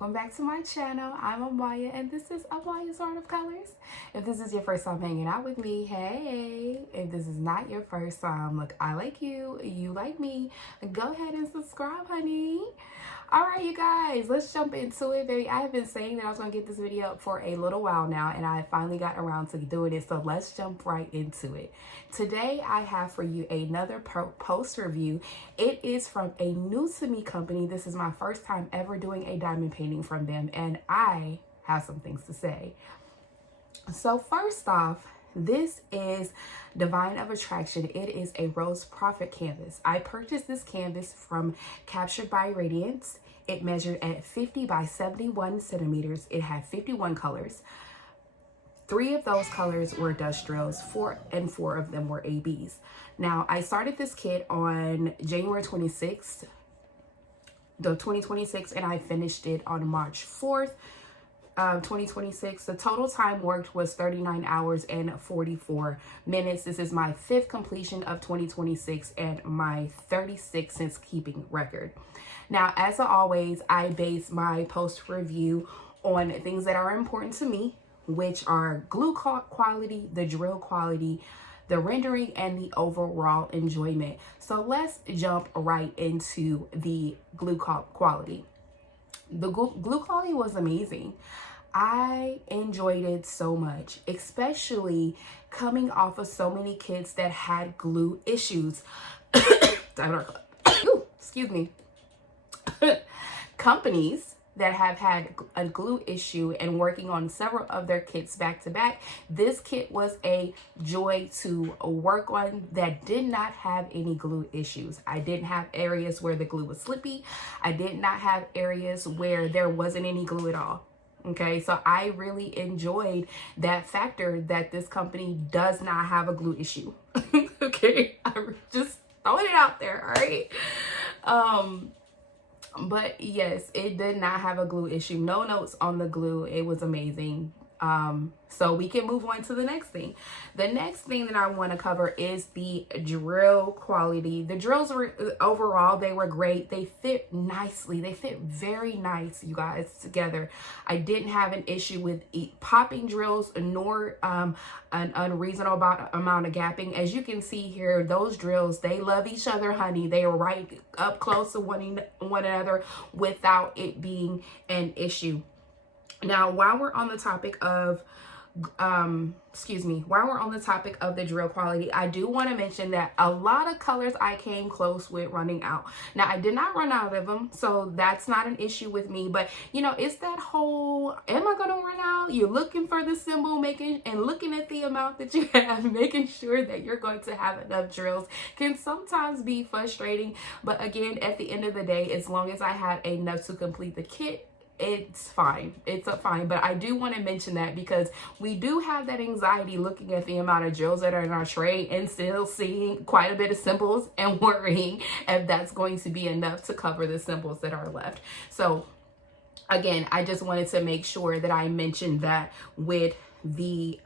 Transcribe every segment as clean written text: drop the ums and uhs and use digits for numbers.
welcome back to my channel. I'm Amaya and this is Amaya's Art of Colors. If this is your first time hanging out with me, hey. If this is not your first time, look, I like you, you like me, go ahead and subscribe, honey. All right, you guys, let's jump into it, baby. I have been saying that I was going to get this video up for a little while now, and I finally got around to doing it, so let's jump right into it. Today, I have for you another post review. It is from a new to me company. This is my first time ever doing a diamond painting from them, and I have some things to say. So first off, this is Divine of Attraction. It is a rose Proffitt canvas. I purchased this canvas from Captured by Radiance. It measured at 50 by 71 centimeters. It had 51 colors. 3 of those colors were Dutch drills, 4 of them were ABs. Now, I started this kit on January 26th, 2026, and I finished it on March 4th. 2026. The total time worked was 39 hours and 44 minutes. This is my 5th completion of 2026 and my 36th since keeping record. Now, as always, I base my post review on things that are important to me, which are glue quality, the drill quality, the rendering, and the overall enjoyment. So let's jump right into the glue quality. The glue quality was amazing. I enjoyed it so much, especially coming off of so many kits that had glue issues. Excuse me. Companies that have had a glue issue and working on several of their kits back to back. This kit was a joy to work on that did not have any glue issues. I didn't have areas where the glue was slippy. I did not have areas where there wasn't any glue at all. Okay, so I really enjoyed that factor that this company does not have a glue issue. Okay, I'm just throwing it out there, all right? But yes, it did not have a glue issue. No notes on the glue. It was amazing. So we can move on to the next thing. The next thing that I want to cover is the drill quality. The drills were overall, they were great. They fit nicely. They fit very nice, you guys, together. I didn't have an issue with popping drills nor an unreasonable amount of gapping. As you can see here, those drills, they love each other, honey. They are right up close to one another without it being an issue. Now, while we're on the topic of, while we're on the topic of the drill quality, I do want to mention that a lot of colors I came close with running out. Now, I did not run out of them, so that's not an issue with me. But, you know, it's that whole, am I going to run out? You're looking for the symbol, looking at the amount that you have, making sure that you're going to have enough drills can sometimes be frustrating. But again, at the end of the day, as long as I had enough to complete the kit, it's fine. It's fine. But I do want to mention that because we do have that anxiety looking at the amount of drills that are in our tray and still seeing quite a bit of symbols and worrying if that's going to be enough to cover the symbols that are left. So again, I just wanted to make sure that I mentioned that with the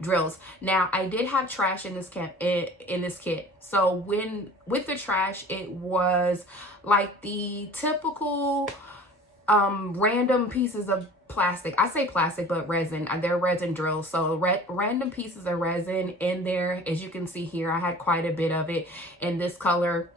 drills. Now, I did have trash in this kit. So with the trash, it was like the typical random pieces of plastic. I say plastic, but resin. They're resin drills. So random pieces of resin in there. As you can see here, I had quite a bit of it in this color.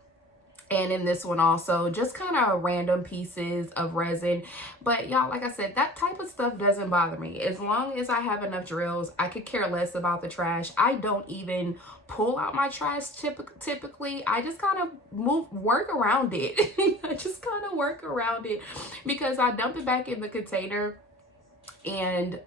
And in this one also, just kind of random pieces of resin. But y'all, like I said, that type of stuff doesn't bother me. As long as I have enough drills, I could care less about the trash. I don't even pull out my trash typically. I just kind of work around it. I just kind of work around it because I dump it back in the container and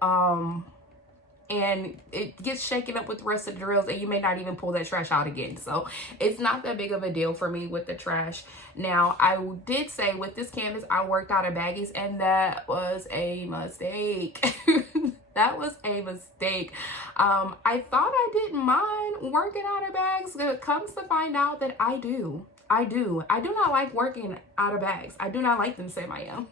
it gets shaken up with the rest of the drills and you may not even pull that trash out again. So it's not that big of a deal for me with the trash. Now, I did say with this canvas, I worked out of baggies and that was a mistake. That was a mistake. I thought I didn't mind working out of bags. It comes to find out that I do. I do not like working out of bags. I do not like them, Sam I am.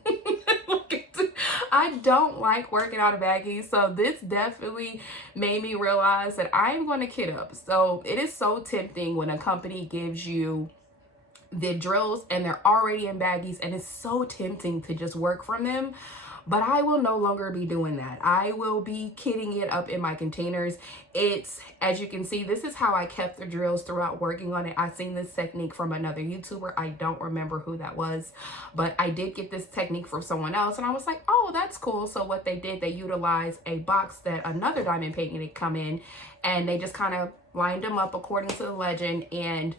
I don't like working out of baggies. So this definitely made me realize that I'm going to kit up. So it is so tempting when a company gives you the drills and they're already in baggies, and it's so tempting to just work from them. But I will no longer be doing that. I will be kitting it up in my containers. It's, as you can see, this is how I kept the drills throughout working on it. I've seen this technique from another YouTuber. I don't remember who that was, but I did get this technique from someone else, and I was like, oh, that's cool. So what they did, they utilized a box that another diamond painting had come in, and they just kind of lined them up according to the legend and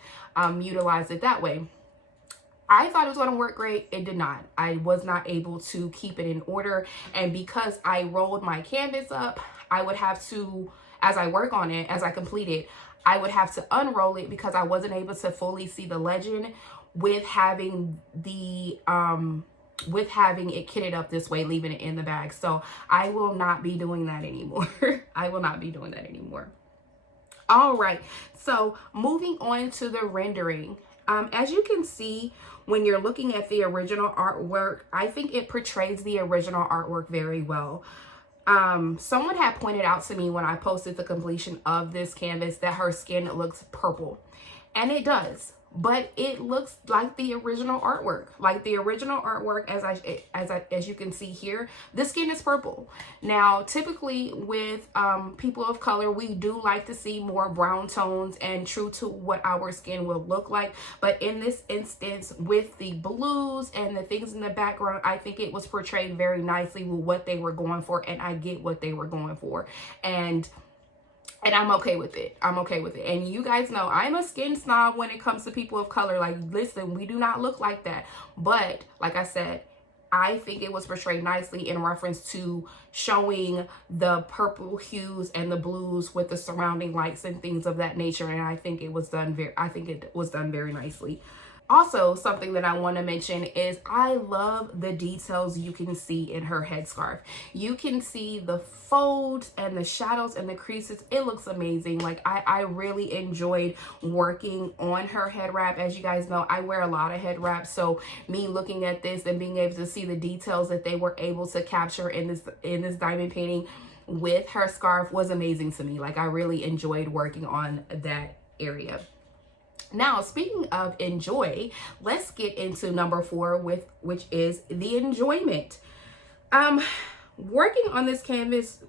utilized it that way. I thought it was going to work great. It did not. I was not able to keep it in order. And because I rolled my canvas up, I would have to, as I work on it, as I complete it, I would have to unroll it because I wasn't able to fully see the legend with having the, with having it kitted up this way, leaving it in the bag. So I will not be doing that anymore. I will not be doing that anymore. All right. So moving on to the rendering. As you can see, when you're looking at the original artwork, I think it portrays the original artwork very well. Someone had pointed out to me when I posted the completion of this canvas that her skin looks purple, and it does. But it looks like the original artwork, as you can see here, the skin is purple. Now, typically with people of color, we do like to see more brown tones and true to what our skin will look like. But in this instance, with the blues and the things in the background, I think it was portrayed very nicely with what they were going for, and I get what they were going for. And I'm okay with it. I'm okay with it. And you guys know I'm a skin snob when it comes to people of color. Like, listen, we do not look like that. But like I said, I think it was portrayed nicely in reference to showing the purple hues and the blues with the surrounding lights and things of that nature. And I think it was done very nicely. Also, something that I want to mention is I love the details you can see in her headscarf. You can see the folds and the shadows and the creases. It looks amazing. Like, I really enjoyed working on her head wrap. As you guys know, I wear a lot of head wraps. So me looking at this and being able to see the details that they were able to capture in this diamond painting with her scarf was amazing to me. Like, I really enjoyed working on that area. Now, speaking of enjoy, let's get into number 4, which is the enjoyment. Working on this canvas,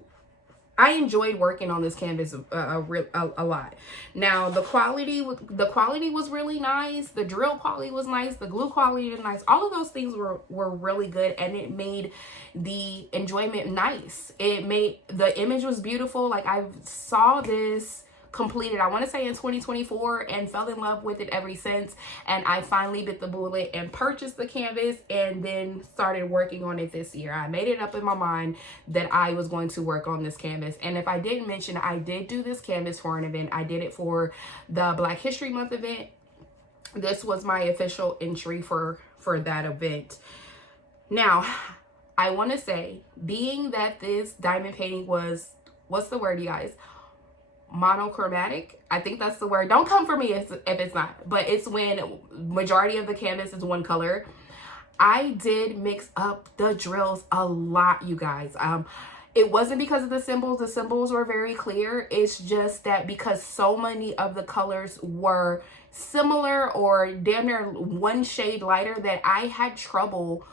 I enjoyed working on this canvas a lot. Now, the quality was really nice. The drill quality was nice. The glue quality was nice. All of those things were really good, and it made the enjoyment nice. It made the image was beautiful. Like, I saw this completed, I want to say in 2024, and fell in love with it ever since. And I finally bit the bullet and purchased the canvas, and then started working on it this year. I made it up in my mind that I was going to work on this canvas. And if I didn't mention, I did do this canvas for an event. I did it for the Black History Month event. This was my official entry for that event. Now, I want to say, being that this diamond painting was, what's the word, you guys? Monochromatic, I think that's the word. Don't come for me if it's not, but it's when majority of the canvas is one color. I did mix up the drills a lot, you guys. It wasn't because of the symbols. The symbols were very clear. It's just that because so many of the colors were similar or damn near one shade lighter, that I had trouble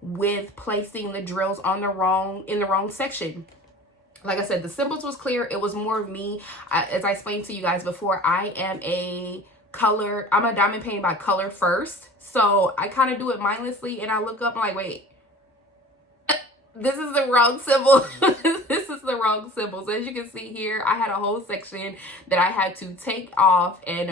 with placing the drills on in the wrong section. Like I said, the symbols was clear. It was more of me. As I explained to you guys before, I'm a diamond painting by color first. So I kind of do it mindlessly, and I look up and I'm like, wait, this is the wrong symbol. This is the wrong symbol. So as you can see here, I had a whole section that I had to take off and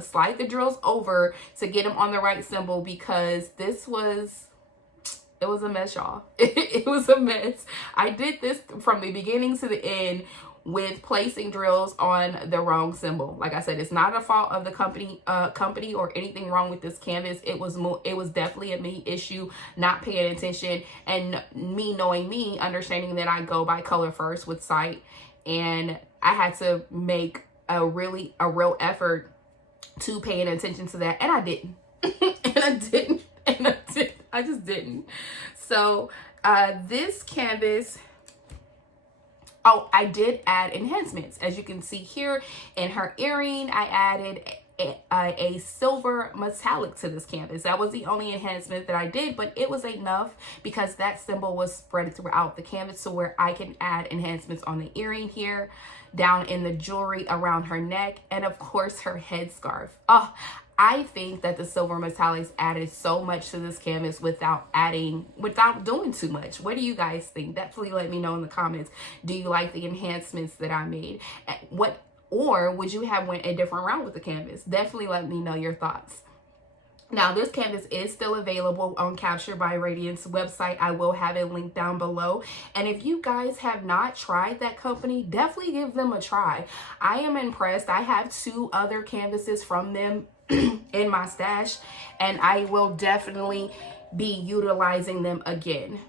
slide the drills over to get them on the right symbol, because it was a mess, y'all. It was a mess. I did this from the beginning to the end with placing drills on the wrong symbol. Like I said, it's not a fault of the company or anything wrong with this canvas. It was definitely a me issue, not paying attention, and me knowing me, understanding that I go by color first with sight, and I had to make a real effort to paying attention to that, and I didn't. I just didn't. So this canvas, I did add enhancements. As you can see here in her earring, I added a silver metallic to this canvas. That was the only enhancement that I did, but it was enough because that symbol was spread throughout the canvas to where I can add enhancements on the earring here, down in the jewelry around her neck, and of course her headscarf. Oh, I think that the silver metallics added so much to this canvas without doing too much. What do you guys think? Definitely let me know in the comments. Do you like the enhancements that I made? Or would you have went a different route with the canvas? Definitely let me know your thoughts. Now, this canvas is still available on Captured by Radiance website. I will have it linked down below. And if you guys have not tried that company, definitely give them a try. I am impressed. I have 2 other canvases from them in my stash, and I will definitely be utilizing them again.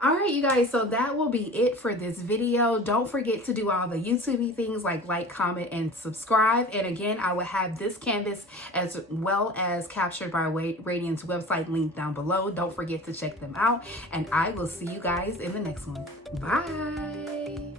All right, you guys, so that will be it for this video. Don't forget to do all the YouTube things like, comment, and subscribe. And again, I will have this canvas as well as Captured by Radiance website linked down below. Don't forget to check them out. And I will see you guys in the next one. Bye.